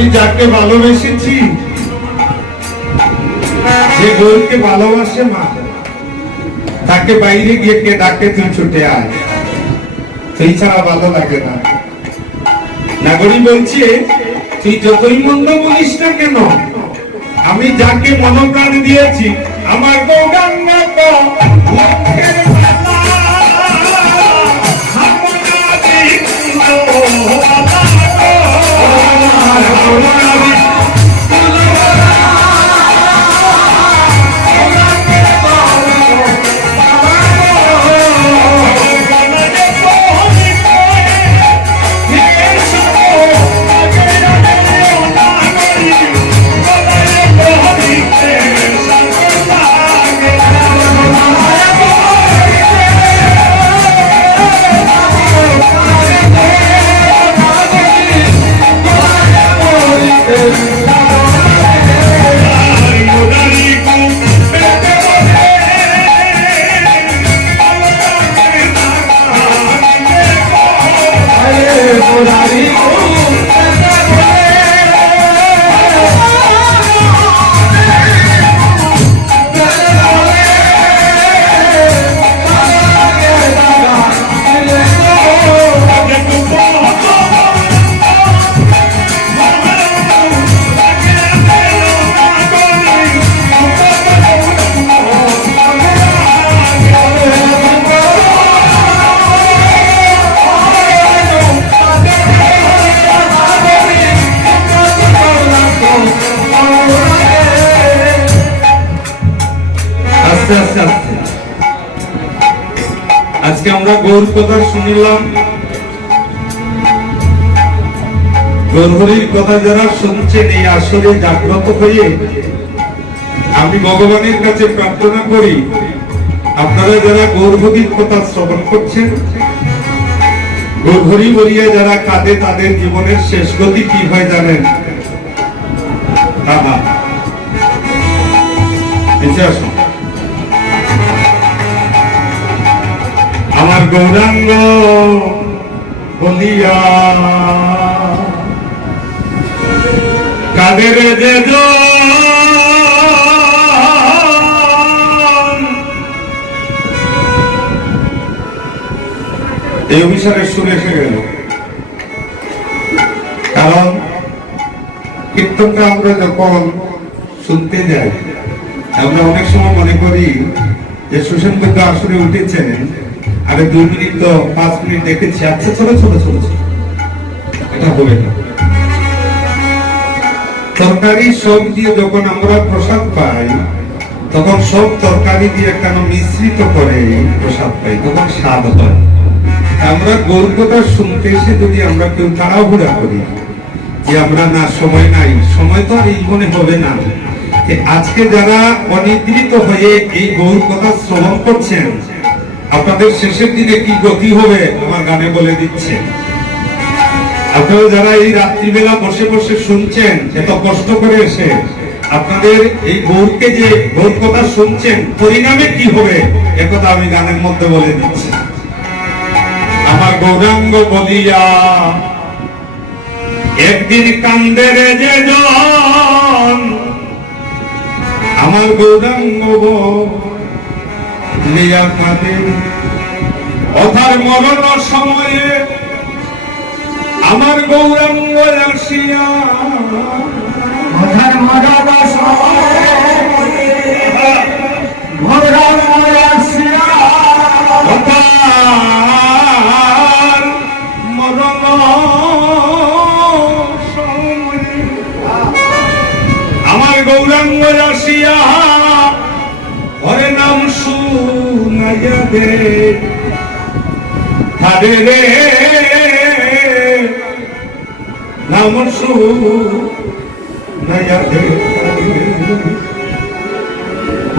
আমি যাকে ভালোবেসেছি, যে গৌরকে ভালোবাসে মা, তাকে বাইরে গিয়ে কে ডাকে, তুই ছুটে আয়। সেই ছাড়া ভালো লাগে না। নাগরী বলছে, তুই যতই মন্দ বলিস না কেন, আমি যাকে মনোপ্রাণ দিয়েছি, আমার গৌরাঙ্গা Come. আস্তে আস্তে আস্তে। আজকে আমরা গৌর কথা শুনিলাম। গৌরহরির কথা যারা শুনছেন, এই আসরে জাগ্রত হয়ে আমি ভগবানের কাছে প্রার্থনা করি, আপনারা যারা গৌরহরির কথা শ্রবণ করছেন, গৌরহরি বলিয়ে যারা কাঁদে, তাদের জীবনের শেষ গতি কি হয় জানেন? নিচে আসুন। আমার গৌরাঙ্গ বলিয়া, কাদের যে এই অভিশাপের সুর এসে গেল। কারণ কীর্তনটা আমরা যখন শুনতে যাই, আমরা অনেক সময় মনে করি যে সুশান্ত আসলে উঠেছেন। আরে দুই মিনিট তো, পাঁচ মিনিট দেখেছি। আচ্ছা ছোট ছোট ছোট এটা হবে না। তরকারি সব দিয়ে যখন আমরা প্রসাদ পাই, তখন সব তরকারি দিয়ে কেন মিশ্রিত করে প্রসাদ পাই? তখন স্বাদ হয়। আমরা কথা শুনতে এসে যদি আমরা কেউ তাড়াহুড়া করি, যে আমরা না, সময় নাই, সময় তো এই মনে হবে না। আজকে যারা অনিদ্রিত হয়ে এই গৌর কথা শ্রবণ করছেন আপনাদের শেষের দিনে কি গতি হবে, আমার গানে বলে দিচ্ছে। আপনারা যারা এই রাত্রিবেলা বসে বসে শুনছেন, এত কষ্ট করে এসে, আপনাদের এই গৌরকে যে গৌর কথা শুনছেন, পরিণামে কি হবে একথা আমি গানের মধ্যে বলে দিচ্ছি। আমার গৌরাঙ্গ বলিয়া, একদিন কান্দের যে আমার গৌরাঙ্গ অথার মরণ সময়ে আমার গৌরাঙ্গ সময়ে মধুরাম আসিয়া অথার মরণ সময়ে। আমার গৌরাঙ্গ আসিয়া দে হারে রে নাম শুনাইয়া দে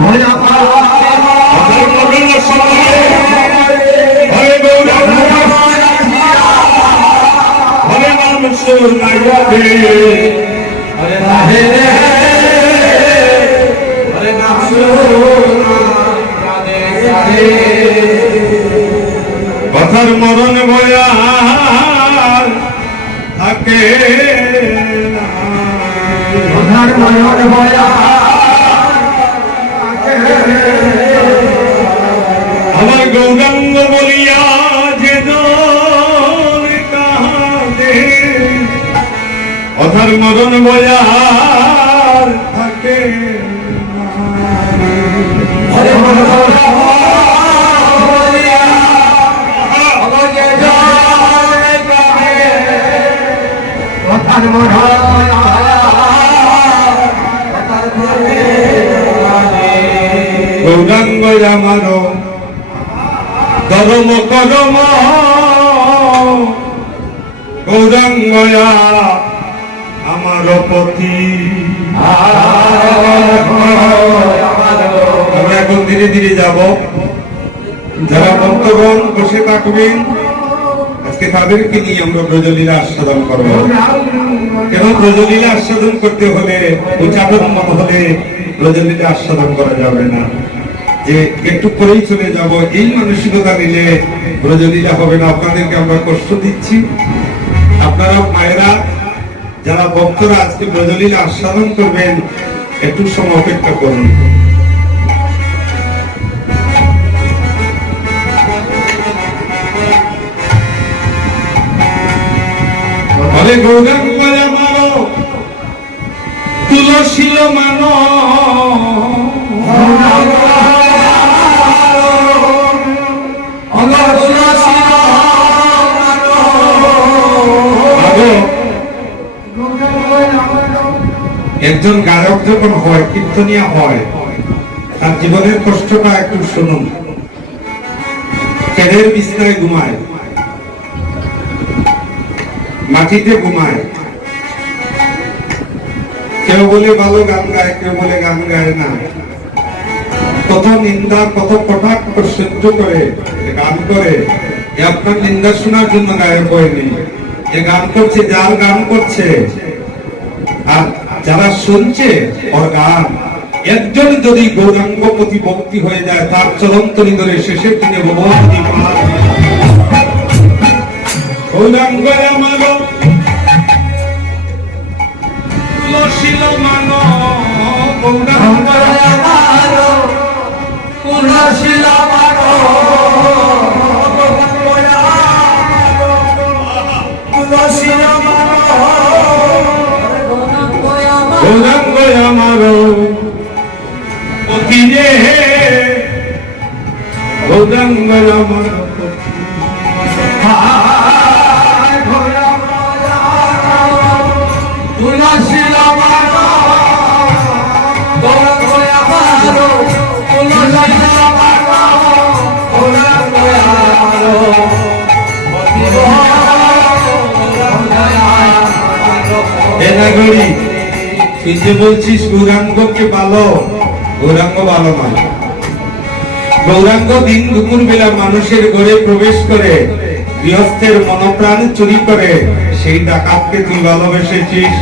অথার আমার মরণ বয়া থাকে আমার মরণ বয়া গৌরাঙ্গ আমার ধর্ম করম গৌরাঙ্গয়া আমার পতি আমরা এখন ধীরে ধীরে যাব। যারা ভক্তগণ বসে থাকবেন, আজকে তাদেরকে নিয়ে আমরা ব্রজলীলা আস্বাদন করব। কেন ব্রজলীলা আস্বাদন করতে হলে, উচ্চারণ হলে ব্রজলীলা আস্বাদন করা যাবে না। যে একটু করেই চলে যাব, এই মানসিকতা নিলে ব্রজলীলা হবে না। আপনাদেরকে আমরা কষ্ট দিচ্ছি। আপনারা মায়েরা, যারা ভক্তরা আজকে ব্রজলীলা আস্বাদন করবেন, একটু সময় অপেক্ষা করুন। তুলসীল মানো। একজন গায়ক যখন হয়, কীর্তনিয়া হয়, তার জীবনের কষ্টটা একটু শুনুন। পেটের বিছনায় ঘুমায়, মাটিতে ঘুমায়। কেউ বলে ভালো গান গায়, কেউ বলে গান গায় না। কত নিন্দা, কত কটাক্ষ সহ্য করে গান করে। এ আপনার নিন্দা শোনার জন্য গায়ক হয়নি। যে গান করছে, যার গান করছে, আর যারা শুনছে ওর গান, একজন যদি গৌরাঙ্গ প্রতি ভক্তি হয়ে যায়, তার চলন্ত নিদরে শেষের দিনে গৌরাঙ্গ আমার গৌরাঙ্গ আমার পতি। এ নাগরি তুই যে বলছিস গৌরাঙ্গকে ভালো গৌরাঙ্গ ভালো নয় গৌরাঙ্গ দিন দুপুর বেলা মানুষের ঘরে প্রবেশ করে গৃহস্থের মনপ্রাণ চুরি করে। সেই ডাকাতকে তুই ভালোবেসেছিস।